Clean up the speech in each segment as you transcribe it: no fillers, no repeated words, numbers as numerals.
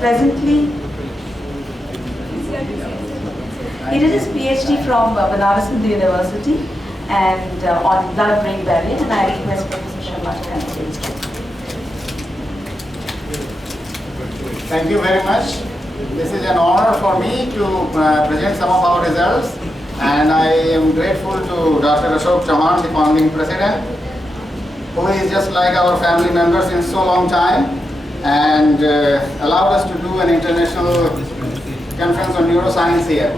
Presently, he did his PhD from Banaras Hindu University and on blood-brain barrier, and I request Professor Sharma to continue. Thank you very much. This is an honor for me to present some of our results, and I am grateful to Dr. Ashok Chauhan, the founding president, who is just like our family member since so long time, and allowed us to do an international conference on neuroscience here.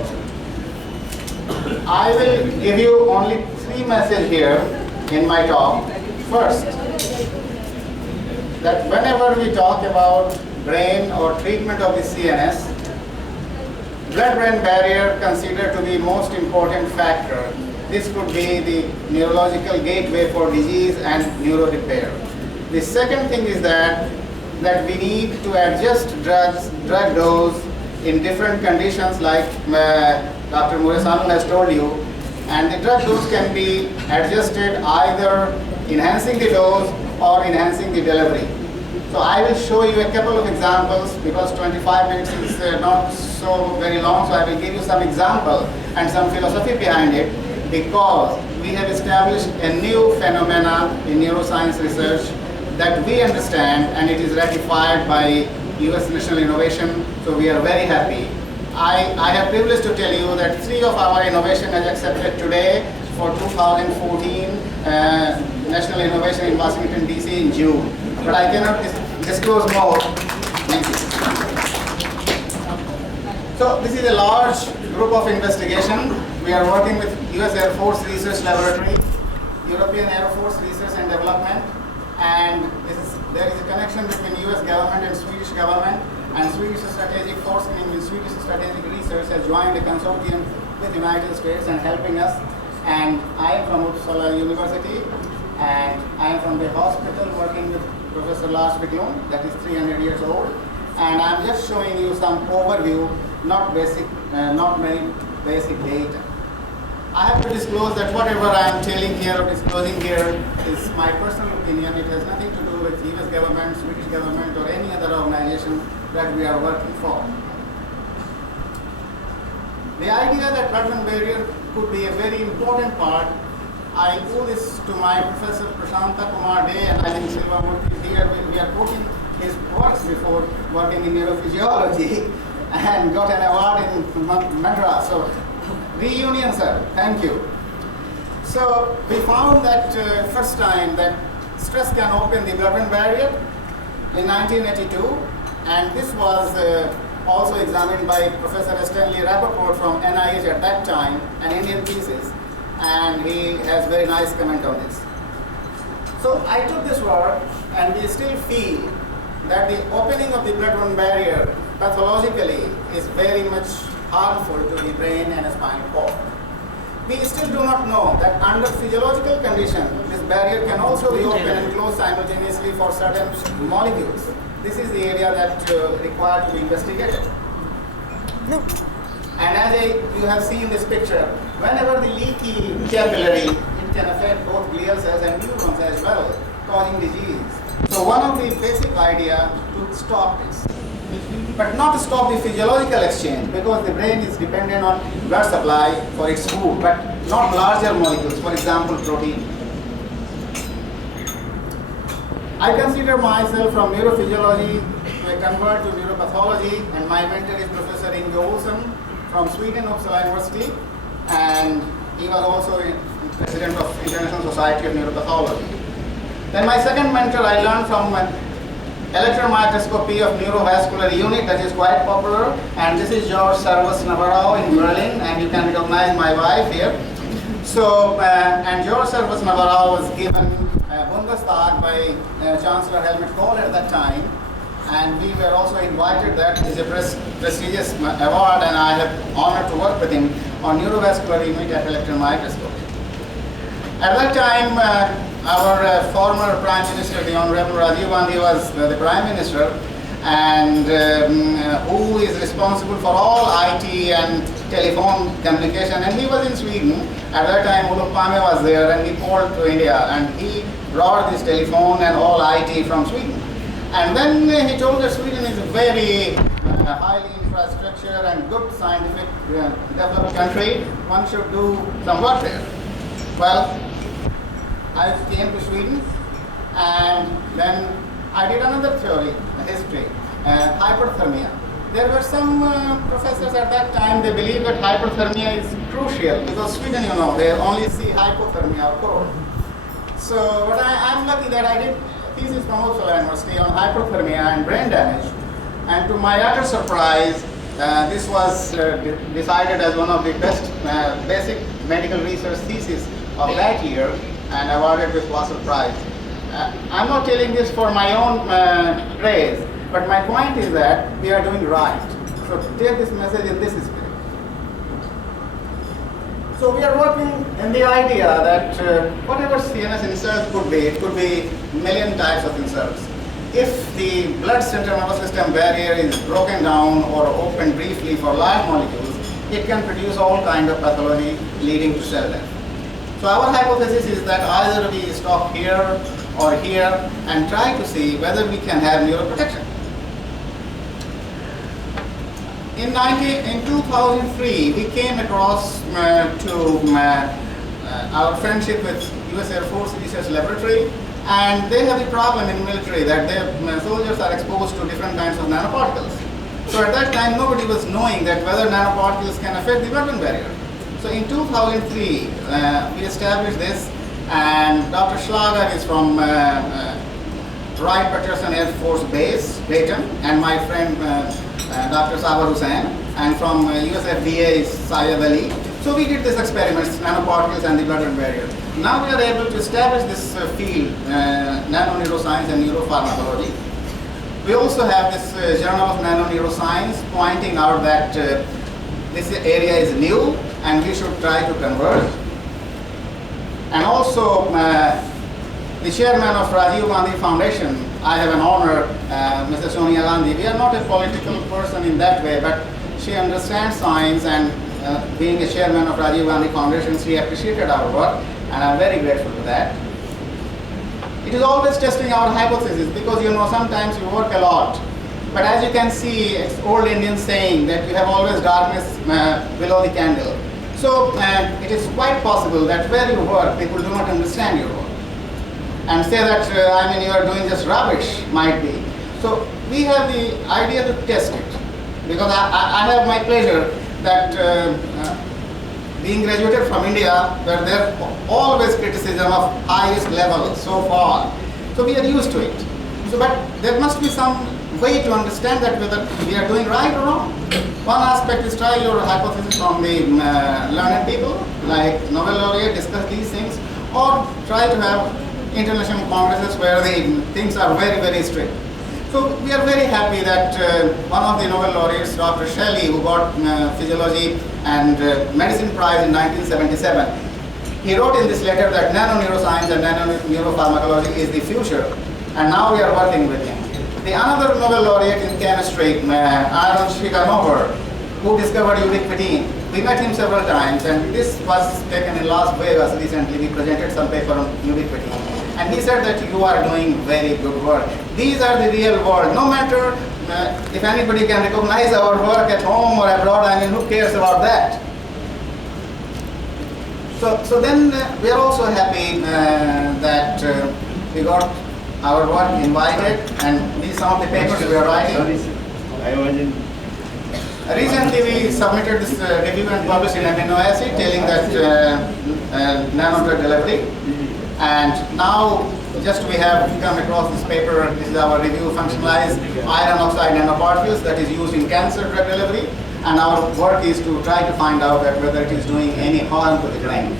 I will give you only 3 messages here in my talk. First, that whenever we talk about brain or treatment of the CNS, blood-brain barrier considered to be most important factor. This could be the neurological gateway for disease and neuro repair. The second thing is that we need to adjust drug dose in different conditions, like Dr. Muresanu has told you, and the drug dose can be adjusted either enhancing the dose or enhancing the delivery. So I will show you a couple of examples because 25 minutes is not so very long, so I will give you some example and some philosophy behind it, because we have established a new phenomena in neuroscience research that we understand, and it is ratified by US National Innovation, so we are very happy. I have privilege to tell you that 3 of our innovation is accepted today for 2014 National Innovation in Washington DC in June. But I cannot disclose more. Thank you. So this is a large group of investigation. We are working with US Air Force Research Laboratory, European Air Force Research and Development, and there is a connection between US government and Swedish government, and Swedish Strategic Forskning and Swedish Strategic Research has joined a consortium with the United States and helping us. And I am from Uppsala University, and I am from the hospital working with Professor Lars Wiklund, that is 300 years old. And I'm just showing you some overview, not many basic data. I have to disclose that whatever I am telling here or disclosing here is my personal opinion. It has nothing to do with US government, Swedish government, or any other organization that we are working for. The idea that blood-brain barrier could be a very important part, I owe this to my Professor Prashanta Kumar Day and I think Silva Murthy here. We are quoting his works before working in neurophysiology and got an award in Madras. So, reunion, sir. Thank you. So, we found that first time that stress can open the blood-brain barrier in 1982, and this was also examined by Professor Stanley Rappaport from NIH at that time, an Indian thesis, and he has very nice comment on this. So I took this work, and we still feel that the opening of the blood-brain barrier pathologically is very much harmful to the brain and spinal cord. We still do not know that under physiological conditions, this barrier can also be open and closed simultaneously for certain molecules. This is the area that required to be investigated. No. And as you have seen this picture, whenever the leaky capillary, it can affect both glial cells and neurons as well, causing disease. So one of the basic idea to stop this, but not to stop the physiological exchange, because the brain is dependent on blood supply for its food, but not larger molecules, for example, protein. I consider myself from neurophysiology to a convert to neuropathology, and my mentor is Professor Inge Olsson from Sweden, Uppsala University, and he was also president of International Society of Neuropathology. Then my second mentor I learned from electron microscopy of neurovascular unit, that is quite popular, and this is George Servus Navarro in Berlin, and you can recognize my wife here. So, and George Servus Navarro was given Bundestag by Chancellor Helmut Kohl at that time, and we were also invited. That is a prestigious award, and I have honored to work with him on neurovascular unit at electron microscopy. At that time, our former Prime Minister, the Honorable Rajiv Gandhi, was the Prime Minister, and who is responsible for all IT and telephone communication, and he was in Sweden. At that time, Olof Palme was there, and he called to India, and he brought this telephone and all IT from Sweden. And then he told that Sweden is a very highly infrastructure and good scientific developed country. One should do some work there. Well, I came to Sweden, and then I did another theory, history, hyperthermia. There were some professors at that time, they believed that hyperthermia is crucial because Sweden, you know, they only see hypothermia or cold. So, but I'm lucky that I did thesis from Uppsala University on hyperthermia and brain damage. And to my utter surprise, this was decided as one of the best basic medical research theses of that year and awarded with Wasser Prize. I'm not telling this for my own praise, but my point is that we are doing right. So take this message in this spirit. So we are working in the idea that whatever CNS inserts could be, it could be million types of inserts. If the blood central nervous system barrier is broken down or opened briefly for large molecules, it can produce all kind of pathology leading to cell death. So our hypothesis is that either we stop here or here and try to see whether we can have neuroprotection. In 2003, we came across our friendship with US Air Force Research Laboratory, and they have a problem in military that their soldiers are exposed to different kinds of nanoparticles. So at that time, nobody was knowing that whether nanoparticles can affect the blood-brain barrier. So in 2003, we established this, and Dr. Schlager is from Wright-Patterson Air Force Base, Dayton, and my friend Dr. Sabar Hussain, and from US FDA is Syed Ali. So we did this experiments, nanoparticles and the blood-brain barrier. Now we are able to establish this field, nano-neuroscience and neuropharmacology. We also have this Journal of Nano-Neuroscience pointing out that this area is new and we should try to converge. And also the chairman of Rajiv Gandhi Foundation, I have an honor, Mrs. Sonia Gandhi. We are not a political person in that way, but she understands science, and being a chairman of Rajiv Gandhi Foundation, she appreciated our work, and I'm very grateful for that. It is always testing our hypothesis because, you know, sometimes you work a lot. But as you can see, it's old Indian saying that you have always darkness below the candle. So it is quite possible that where you work, people do not understand your work and say that, you are doing just rubbish, might be. So we have the idea to test it, because I have my pleasure that being graduated from India, where there always criticism of highest level so far. So we are used to it. So, but there must be some way to understand that whether we are doing right or wrong. One aspect is try your hypothesis from the learned people, like Nobel laureate, discuss these things, or try to have international congresses where the things are very, very strict. So we are very happy that one of the Nobel laureates, Dr. Shelley, who got Physiology and Medicine Prize in 1977, he wrote in this letter that nano-neuroscience and nano-neuropharmacology is the future, and now we are working with him. The another Nobel laureate in chemistry, Aaron Shikanover, who discovered ubiquitin, we met him several times, and this was taken in Las Vegas recently. We presented some paper on ubiquitin, and he said that you are doing very good work. These are the real world. No matter if anybody can recognize our work at home or abroad, who cares about that? So then we are also happy that we got our work invited, and these are some of the papers we are writing. Recently we submitted this review and published in Amino Acid telling that nanodrug delivery, and now just we have come across this paper. This is our review, functionalized iron oxide nanoparticles that is used in cancer drug delivery, and our work is to try to find out that whether it is doing any harm to the brain.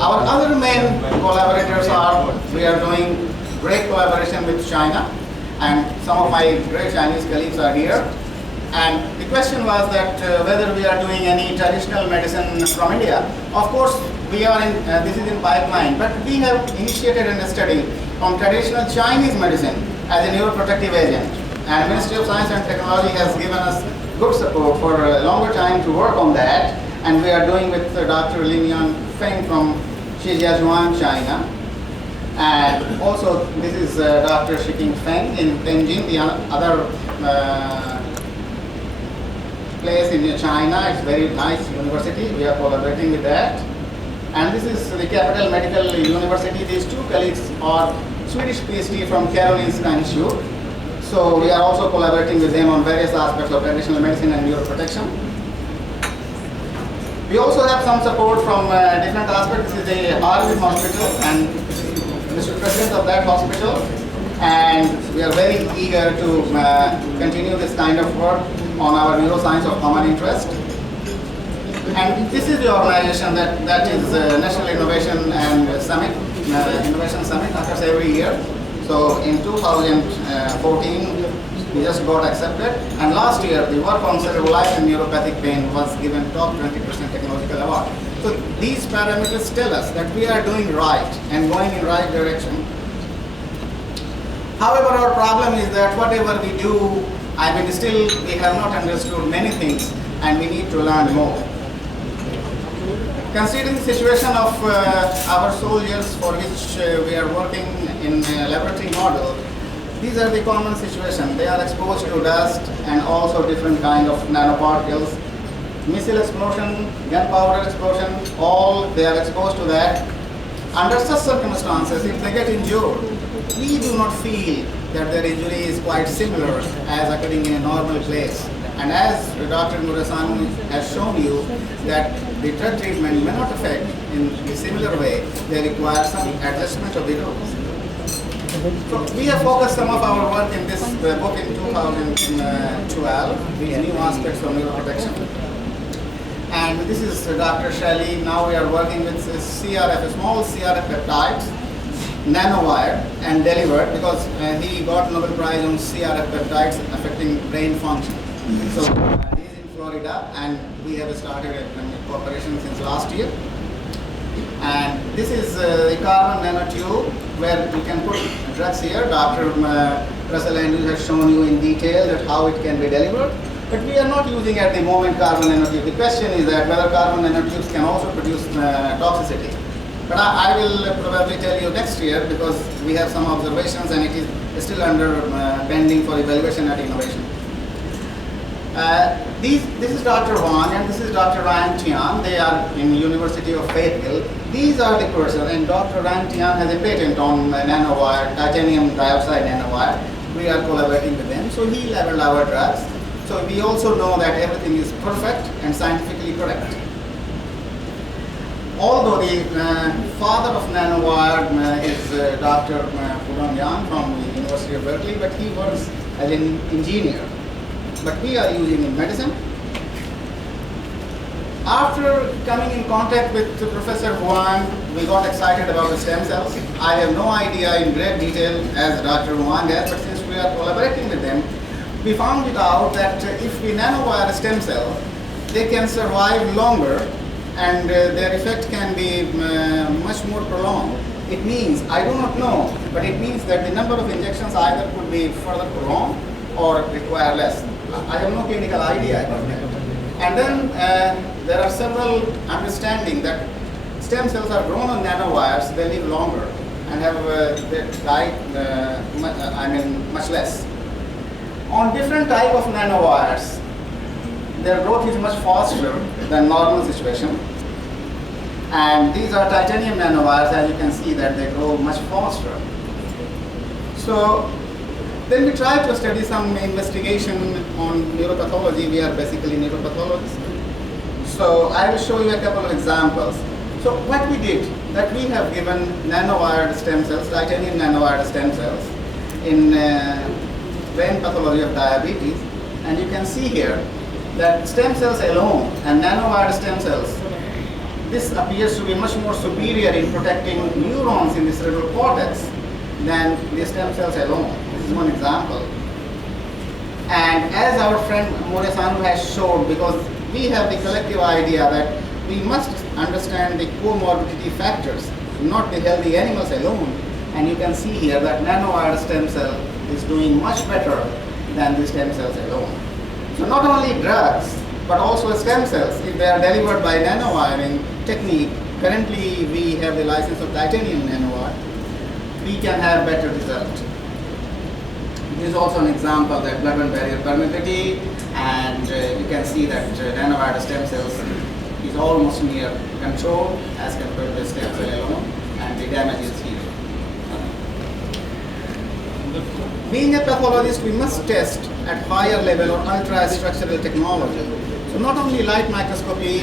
Our other main collaborators are, we are doing great collaboration with China, and some of my great Chinese colleagues are here. And the question was that whether we are doing any traditional medicine from India. Of course, we are in, this is in pipeline, but we have initiated a study on traditional Chinese medicine as a neuroprotective agent. And Ministry of Science and Technology has given us good support for a longer time to work on that. And we are doing with Dr. Lin Yan Feng from Shijiazhuang, China. And also, this is Dr. Shiking Feng in Tianjin, the other place in China. It's very nice university. We are collaborating with that. And this is the Capital Medical University. These two colleagues are Swedish PhD from Karolinska Institute. So we are also collaborating with them on various aspects of traditional medicine and neuroprotection. We also have some support from different aspects. This is the Harvard Hospital and Mr. President of that hospital. And we are very eager to continue this kind of work on our neuroscience of common interest. And this is the organization that is National Innovation and Summit, Innovation Summit occurs every year. So in 2014, we just got accepted. And last year, the work on cerebral and neuropathic pain was given top 20% technological award. So these parameters tell us that we are doing right and going in right direction. However, our problem is that whatever we do, still we have not understood many things and we need to learn more. Considering the situation of our soldiers for which we are working in a laboratory model, these are the common situations. They are exposed to dust and also different kind of nanoparticles. Missile explosion, gunpowder explosion, all they are exposed to that. Under such circumstances, if they get injured, we do not feel that their injury is quite similar as occurring in a normal place. And as Dr. Neuroscience has shown you that the drug treatment may not affect in a similar way, they require some adjustment of the dose. So we have focused some of our work in this book in 2012, these new aspects of neuroprotection. And this is Dr. Shelley. Now we are working with CRF, small CRF peptides, nanowired and delivered, because he got Nobel Prize on CRF peptides affecting brain function. So he is in Florida and we have started a cooperation since last year. And this is a carbon nanotube where you can put drugs here. Dr. Russell Andrews has shown you in detail that how it can be delivered. But we are not using at the moment carbon nanotube. The question is that whether carbon nanotubes can also produce toxicity. But I will probably tell you next year because we have some observations and it is still under pending for evaluation at innovation. This is Dr. Wang and this is Dr. Ryan Tian. They are in University of Fayetteville. These are the persons, and Dr. Ryan Tian has a patent on nanowire, titanium dioxide nanowire. We are collaborating with them. So he leveled our drugs. So we also know that everything is perfect and scientifically correct. Although the father of nanowire is Dr. Pudong Yang from the University of Berkeley, but he works as an engineer. But we are using in medicine. After coming in contact with Professor Huang, we got excited about the stem cells. I have no idea in great detail as Dr. Huang has, but since we are collaborating with them, we found it out that if we nanowire a stem cell, they can survive longer and their effect can be much more prolonged. It means, I do not know, but it means that the number of injections either could be further prolonged or require less. I have no clinical idea about that. And then there are several understanding that stem cells are grown on nanowires, they live longer and have they die much less. On different type of nanowires, their growth is much faster than normal situation. And these are titanium nanowires, as you can see that they grow much faster. So then we try to study some investigation on neuropathology. We are basically neuropathologists. So I will show you a couple of examples. So what we did, that we have given nanowired stem cells, titanium nanowired stem cells in brain pathology of diabetes. And you can see here that stem cells alone and nanowired stem cells, this appears to be much more superior in protecting neurons in the cerebral cortex than the stem cells alone. This is one example. And as our friend Neuroscience has shown, because we have the collective idea that we must understand the comorbidity factors, not the healthy animals alone. And you can see here that nanowired stem cell is doing much better than the stem cells alone. So not only drugs, but also stem cells, if they are delivered by nanowiring technique. Currently, we have the license of titanium nanowire. we can have better result. This is also an example that blood-brain barrier permeability, and you can see that nanovirus stem cells is almost near control as compared to the stem cell alone, and the damage is here. Being a pathologist, we must test at higher level or ultra-structural technology. So not only light microscopy,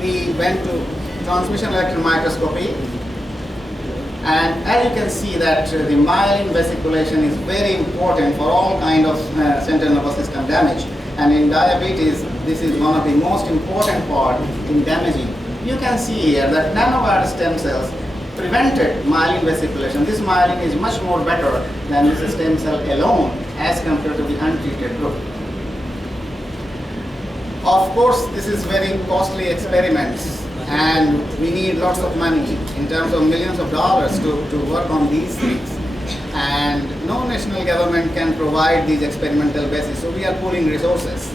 we went to transmission electron microscopy, and as you can see that the myelin vesiculation is very important for all kind of central nervous system damage, and in diabetes this is one of the most important part in damaging. You can see here that nanovirus stem cells prevented myelin vesiculation. This myelin is much more better than this stem cell alone as compared to the untreated group. Of course, this is very costly experiments, and we need lots of money in terms of millions of dollars to work on these things. And no national government can provide these experimental bases, so we are pooling resources.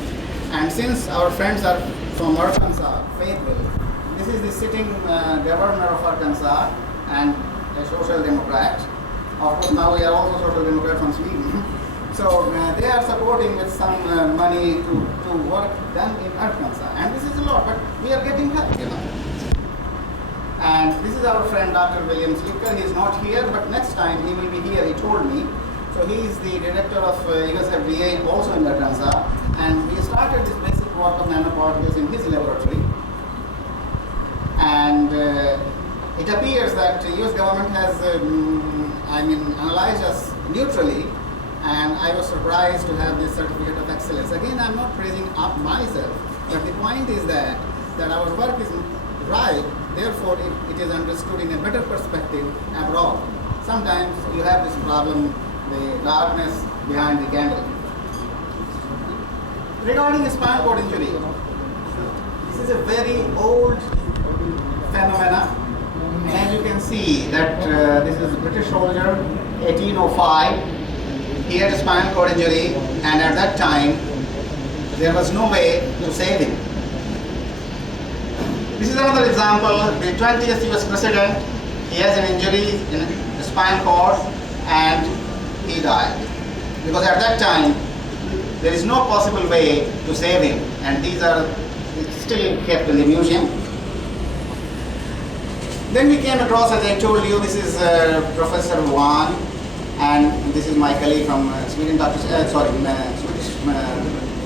And since our friends are from Arkansas, faithful, this is the sitting governor of Arkansas and a social democrat. Of course, now we are also social democrat from Sweden. So they are supporting with some money to work done in Arkansas. And this is a lot, but we are getting help, you know. And this is our friend Dr. William Slicker. He is not here, but next time he will be here, he told me. So he is the director of US FDA also in Arkansas. And we started this basic work of nanoparticles in his laboratory. And it appears that the US government has analyzed us neutrally. And I was surprised to have this certificate of excellence. Again, I'm not praising up myself, but the point is that our work is right, therefore it is understood in a better perspective abroad. Sometimes you have this problem, the darkness behind the candle. Regarding spinal cord injury, this is a very old phenomena. As you can see that this is a British soldier, 1805. He had a spinal cord injury, and at that time there was no way to save him. This is another example. The 20th US president, he has an injury in the spinal cord and he died. Because at that time there is no possible way to save him, and these are still kept in the museum. Then we came across, as I told you, this is Professor Wan. And this is my colleague from Sweden, Swedish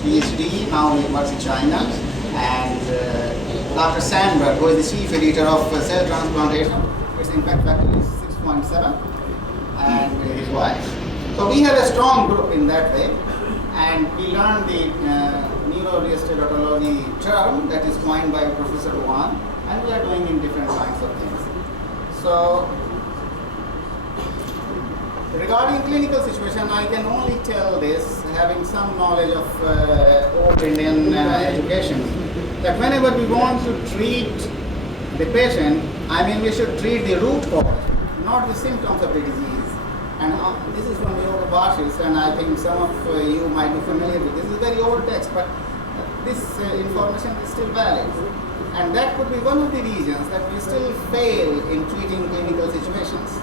PhD, now he works in China. And Dr. Sandberg, who is the chief editor of Cell Transplantation, its impact factor is 6.7, and his wife. So we have a strong group in that way, and we learned the neurorestoratology term that is coined by Professor Wan, and we are doing in different kinds of things. So, regarding clinical situation, I can only tell this, having some knowledge of old Indian education, that whenever we want to treat the patient, we should treat the root cause, not the symptoms of the disease. And this is from Yoga Bhashis, and I think some of you might be familiar with this. This is a very old text, but this information is still valid. And that could be one of the reasons that we still fail in treating clinical situations.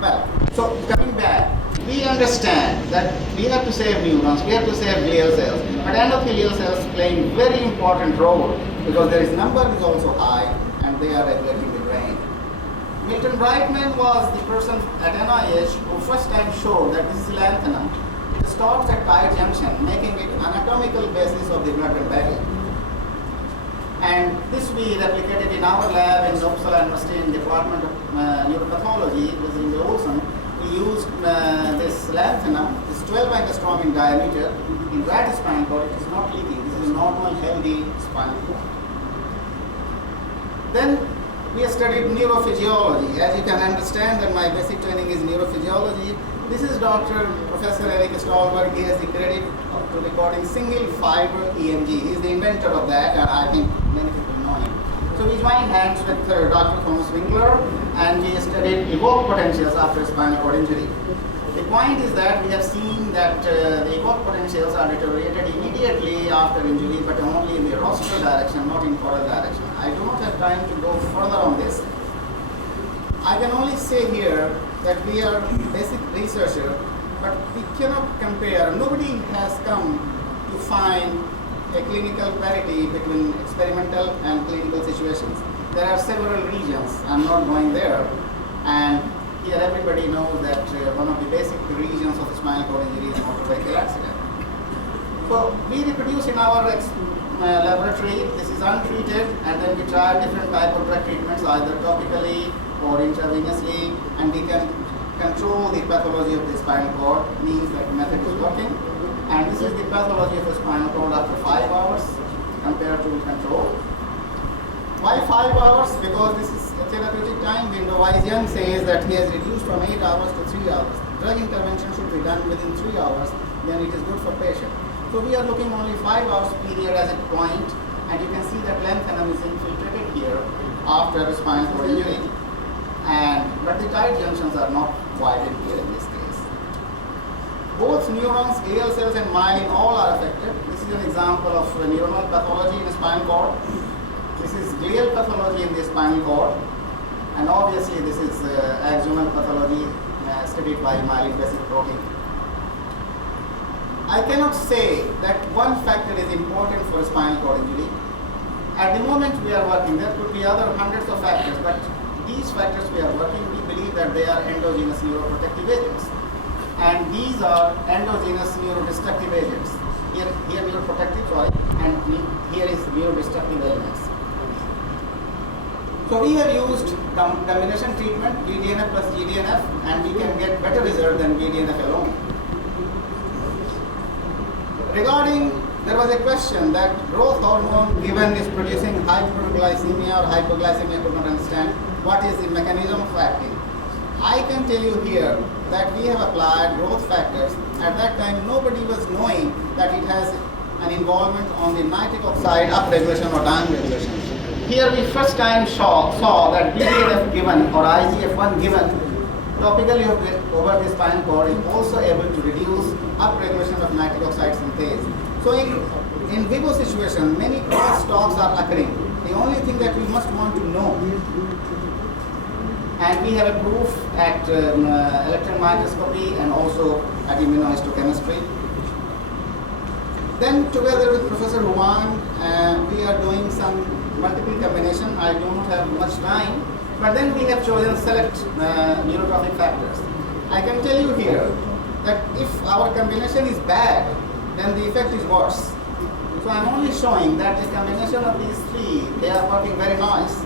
Well, so coming back, we understand that we have to save neurons, we have to save glial cells, but endothelial cells play a very important role because their number is also high and they are regulating the brain. Milton Brightman was the person at NIH who first time showed that this is lanthanum. It stops at tight junction, making it anatomical basis of the blood-brain barrier. And this we replicated in our lab in Uppsala University in the Department of Neuropathology. It was in the Olsen. We used this lanthanum, it's 12 angstrom in diameter. In rat spinal cord, it is not leaking. This is a normal, healthy spinal cord. Then we studied neurophysiology. As you can understand that my basic training is neurophysiology. This is Professor Eric Stolberg. He has the credit to recording single fiber EMG. He is the inventor of that, and I think many people know him. So we joined hands with Dr. Thomas Winkler, and we studied evoked potentials after spinal cord injury. The point is that we have seen that the evoked potentials are deteriorated immediately after injury, but only in the rostral direction, not in caudal direction. I do not have time to go further on this. I can only say here that we are basic researcher, but we cannot compare. Nobody has come to find a clinical parity between experimental and clinical situations. There are several regions. I'm not going there. And here everybody knows that one of the basic regions of spinal cord injury is motor vehicle accident. So we reproduce in our laboratory. This is untreated, and then we try different type of drug treatments, either topically or intravenously, and we can control the pathology of the spinal cord. Means that method is working, and this is the pathology of the spinal cord after 5 hours compared to control. Why 5 hours? Because this is a therapeutic time window. Young says that he has reduced from 8 hours to 3 hours. Drug intervention should be done within 3 hours, then it is good for patient. So we are looking only 5 hours period as a point, and you can see that lengthening is infiltrated here after a spinal cord injury. But the tight junctions are not widened here in this case. Both neurons, glial cells and myelin all are affected. This is an example of neuronal pathology in the spinal cord. This is glial pathology in the spinal cord, and obviously this is axonal pathology studied by myelin-basic protein. I cannot say that one factor is important for spinal cord injury. At the moment we are working, there could be other hundreds of factors, but these factors we are working, we believe that they are endogenous neuroprotective agents. And these are endogenous neurodestructive agents. Here neuroprotective, and here is neurodestructive elements. So we have used combination treatment, BDNF plus GDNF, and we can get better result than BDNF alone. There was a question that growth hormone given is producing hyperglycemia or hypoglycemia, could not understand what is the mechanism of acting. I can tell you here that we have applied growth factors. At that time, nobody was knowing that it has an involvement on the nitric oxide upregulation or downregulation. Here we first time saw that BDNF given or IGF-1 given topically over the spinal cord is also able to reduce upregulation of nitric oxide synthase. So in vivo situation, many crosstalks are occurring. The only thing that we must want to know, and we have a proof at electron microscopy and also at immunohistochemistry. Then together with Professor Huang, we are doing some multiple combination. I do not have much time, but then we have chosen select neurotrophic factors. I can tell you here that if our combination is bad, then the effect is worse. So I'm only showing that the combination of these three, they are working very nice,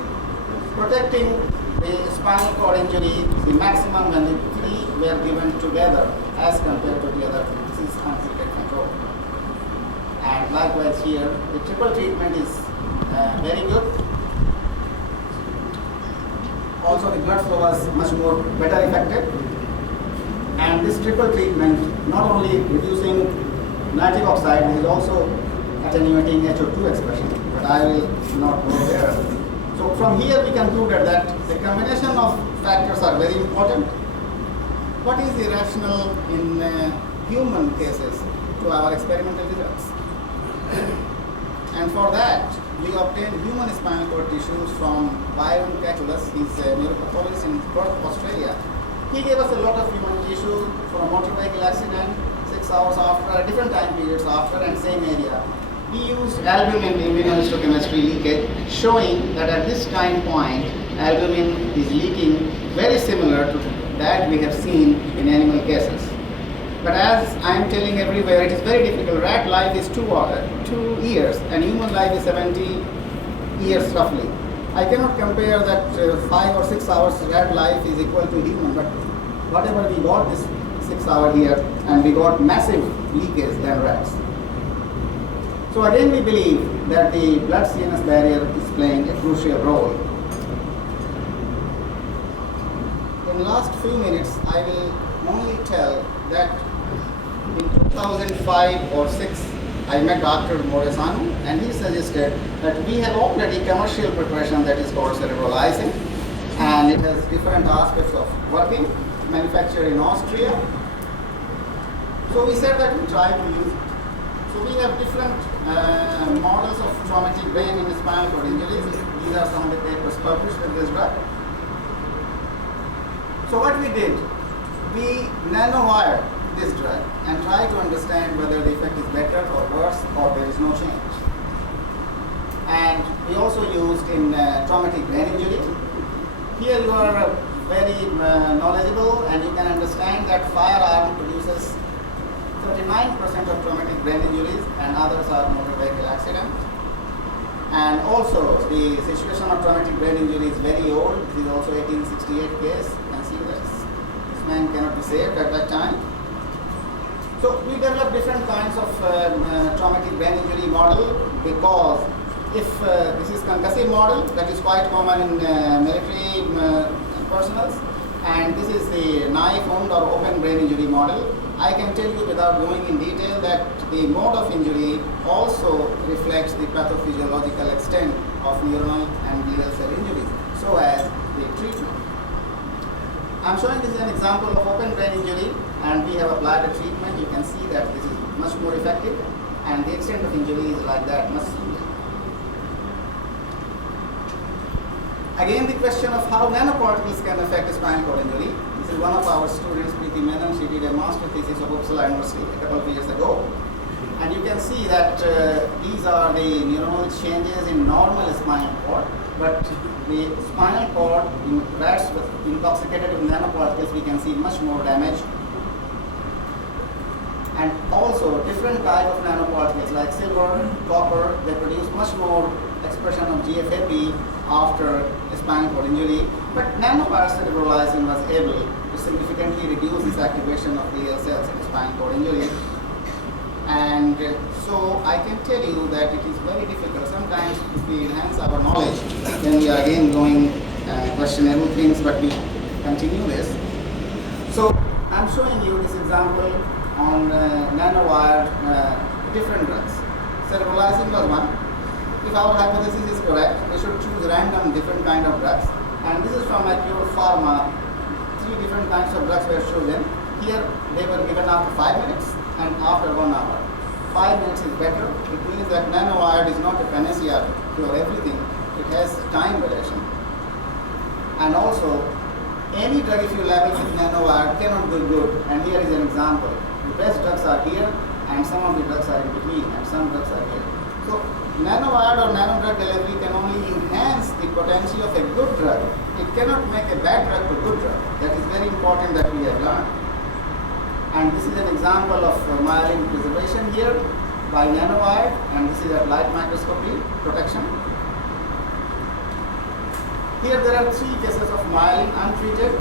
protecting the spinal cord injury, the maximum when the three were given together as compared to the other three. This is untreated control. And likewise here, the triple treatment is very good. Also the blood flow was much more better affected. And this triple treatment not only reducing nitric oxide, it is also attenuating HO2 expression, but I will not go there. So from here we concluded that the combination of factors are very important. What is the rationale in human cases to our experimental results? And for that, we obtained human spinal cord tissues from Byron Catullus. He's a neuropathologist in Perth, Australia. He gave us a lot of human tissue from a motor vehicle accident, 6 hours after, different time periods after, and same area. We used albumin immunohistochemistry leakage, showing that at this time point, albumin is leaking very similar to that we have seen in animal cases. But as I am telling everywhere, it is very difficult. Rat life is 2 years, and human life is 70 years roughly. I cannot compare that 5 or 6 hours rat life is equal to human, but whatever we got this 6 hour here, and we got massive leakage than rats. So again we believe that the blood-CNS barrier is playing a crucial role. In the last few minutes, I will only tell that in 2005 or 6, I met Dr. Moresanu, and he suggested that we have already commercial preparation that is called cerebralizing, and it has different aspects of working, manufactured in Austria. So we said that we try to use it. So we have different models of traumatic brain and spinal cord injuries. These are some of the papers published with this drug. So what we did, we nanowired this drug and tried to understand whether the effect is better or worse or there is no change. And we also used in traumatic brain injury. Here you are very knowledgeable and you can understand that firearm produces 39% of traumatic brain injuries and others are motor vehicle accident. And also the situation of traumatic brain injury is very old. This is also 1868 case. You can see that this man cannot be saved at that time. So we developed different kinds of traumatic brain injury model because if this is concussive model, that is quite common in military personnel, and this is the knife wound or open brain injury model. I can tell you without going in detail that the mode of injury also reflects the pathophysiological extent of neuronal and glial cell injuries, so as the treatment. I'm showing this is an example of open brain injury, and we have applied a treatment. You can see that this is much more effective, and the extent of injury is like that, much smaller. Again, the question of how nanoparticles can affect spinal cord injury. This is one of our students, Preeti Menon. She did a master thesis of Uppsala University a couple of years ago. And you can see that these are the neuronal changes in normal spinal cord, but the spinal cord in rats intoxicated with nanoparticles, we can see much more damage. And also different type of nanoparticles like silver, copper, they produce much more expression of GFAP after spinal cord injury, but nanoparcerebrolizing was able to significantly reduce this activation of glial cells in spinal cord injury. And so I can tell you that it is very difficult. Sometimes if we enhance our knowledge, then we are again going questionable things, but we continue this. So I'm showing you this example on nanowired different drugs. Cerebralizing was one. If our hypothesis is correct, we should choose random different kind of drugs. And this is from a pure pharma. 3 different kinds of drugs were chosen. Here they were given after 5 minutes and after 1 hour. 5 minutes is better. It means that nanowired is not a panacea to cure everything. It has time relation. And also, any drug if you label with nanowired cannot do good. And here is an example. The best drugs are here and some of the drugs are in between and some drugs are here. So nanowired or nanodrug delivery can only enhance the potency of a good drug. It cannot make a bad drug to good drug. That is very important that we have learned. And this is an example of myelin preservation here by nanowired, and this is at light microscopy protection. Here there are 3 cases of myelin untreated,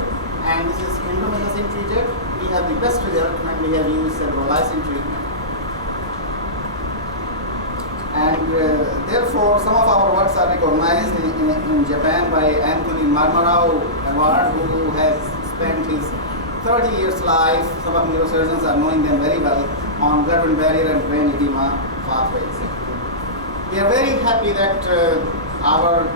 and this is indomethacin treated. We have the best result when we have used cerebrolizing treatment. And therefore, some of our works are recognized in Japan by Anthony Marmarao Award, who has spent his 30 years life, some of neurosurgeons are knowing them very well, on blood-brain barrier and brain edema pathways. We are very happy that our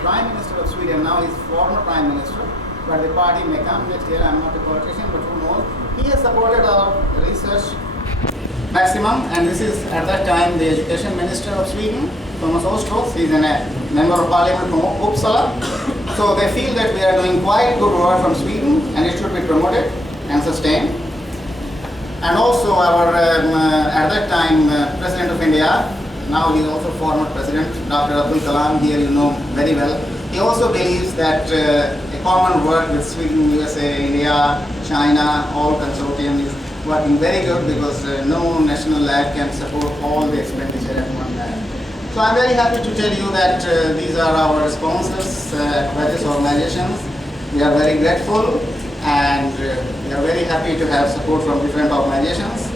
Prime Minister of Sweden, now is former Prime Minister, but the party may come next year, I am not a politician, but who knows. He has supported our research maximum, and this is at that time the Education Minister of Sweden, Thomas Östros. He is a member of Parliament from Uppsala. So they feel that we are doing quite good work from Sweden and it should be promoted and sustained. And also our, at that time, President of India, now he is also former President, Dr. Abdul Kalam, here you know very well. He also believes that a common work with Sweden, USA, India, China, all consortium is working very good because no national lab can support all the expenditure at one lab. So I'm very happy to tell you that these are our sponsors, various organizations. We are very grateful and we are very happy to have support from different organizations.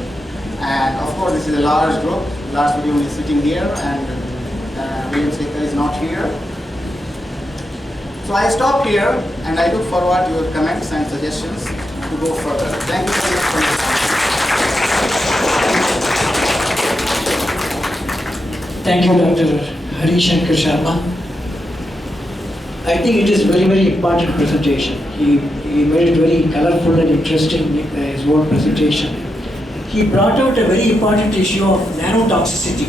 And of course this is a large group. Lars Video is sitting here and William Seeker is not here. So I stop here and I look forward to your comments and suggestions to go further. Thank you very much for your time. Thank you, Dr. Harishankar Sharma. I think it is very, very important presentation. He made it very colorful and interesting in his own presentation. He brought out a very important issue of nanotoxicity.